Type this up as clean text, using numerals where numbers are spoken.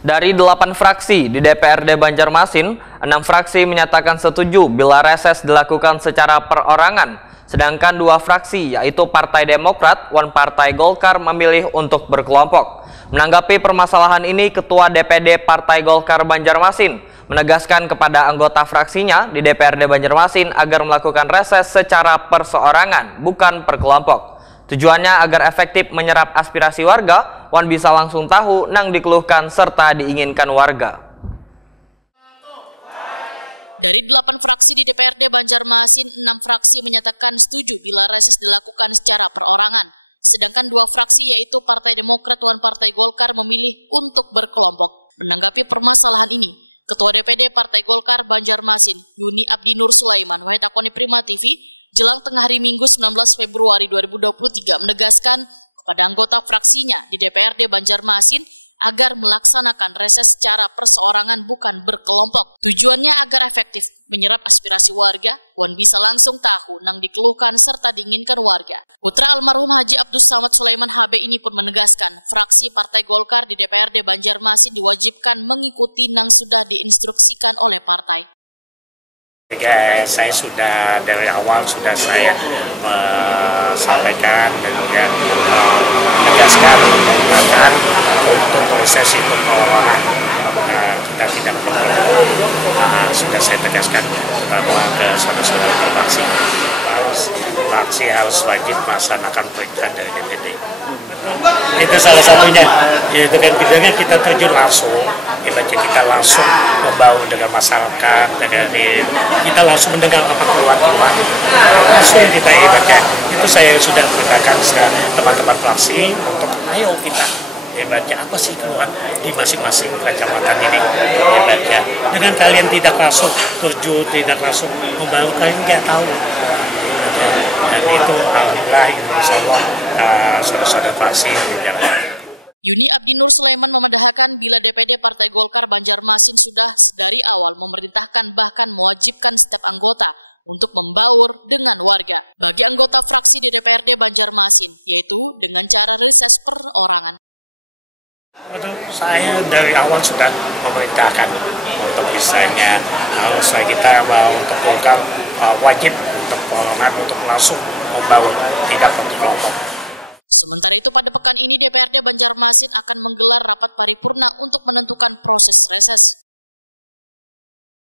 Dari 8 fraksi di DPRD Banjarmasin, 6 fraksi menyatakan setuju bila reses dilakukan secara perorangan, sedangkan 2 fraksi yaitu Partai Demokrat dan Partai Golkar memilih untuk berkelompok. Menanggapi permasalahan ini, Ketua DPD Partai Golkar Banjarmasin menegaskan kepada anggota fraksinya di DPRD Banjarmasin agar melakukan reses secara perseorangan, bukan per kelompok. Tujuannya agar efektif menyerap aspirasi warga, wan bisa langsung tahu nang dikeluhkan serta diinginkan warga. Dari 8 fraksi di DPRD Banjarmasin, 6 fraksi menyatakan setuju bila reses dilakukan secara perorangan. Sedangkan 2 fraksi yaitu Partai Demokrat dan Partai Golkar memilih untuk berkelompok. Menanggapi permasalahan ini, Ketua DPD Partai Golkar Banjarmasin, Yuni Abdinur Sulaiman, Wahidakoni Prima TV, jelang tengah hari Minggu 19 Februari 2023 menegaskan kepada anggota fraksinya di DPRD Banjarmasin agar melaksanakan reses secara perseorangan bukan berkelompok. Tujuannya agar efektif menyerap aspirasi warga, wan bisa langsung tahu nang dikeluhkan serta diinginkan warga. Putra almarhum Haji Abdus Samad Sulaiman HB ini pun menegaskan fraksi Partai Golkar di DPRD Banjarmasin diwajibkan mengikuti nang sudah diinstruksikan oleh partai. Saya sudah dari awal saya sampaikan dan juga menegaskan akan untuk proses itu perorangan kita tidak sudah saya tegaskan bahwa ke saudara-saudara fraksi harus wajib melaksanakan perintah dari DPD. Itu salah satunya, yaitu kan kita terjun langsung, kita langsung membangun dengan masyarakat, kita langsung mendengar apa keluhan-keluhan, langsung kita ibaratnya. Itu saya sudah perintahkan ke teman-teman fraksi untuk ayo kita ibaratnya apa sih keluhan di masing-masing kecamatan ini, ibaratnya. Dengan kalian tidak langsung terjun, tidak langsung membangun, kalian nggak tahu. Dan itu alhamdulillah insyaallah saudara-saudara fraksi. Yuni Abdinur Sulaiman memendahkan bila DPD Partai Golkar Banjarmasin sudah dari awal memerintahkan bahkan mewajibkan setiap anggota untuk membaur dengan warga. Bagi anggota fraksi di DPRD Banjarmasin, yaitu dengan cara reses perorangan. Saya dari awal sudah memerintahkan untuk misalnya harus kita untuk Golkar wajib untuk perorangan untuk langsung membangun tidak berkelompok. Sementara itu pada pekan ini DPRD Banjarmasin akan menggelar rapat paripurna untuk menentukan proses reses.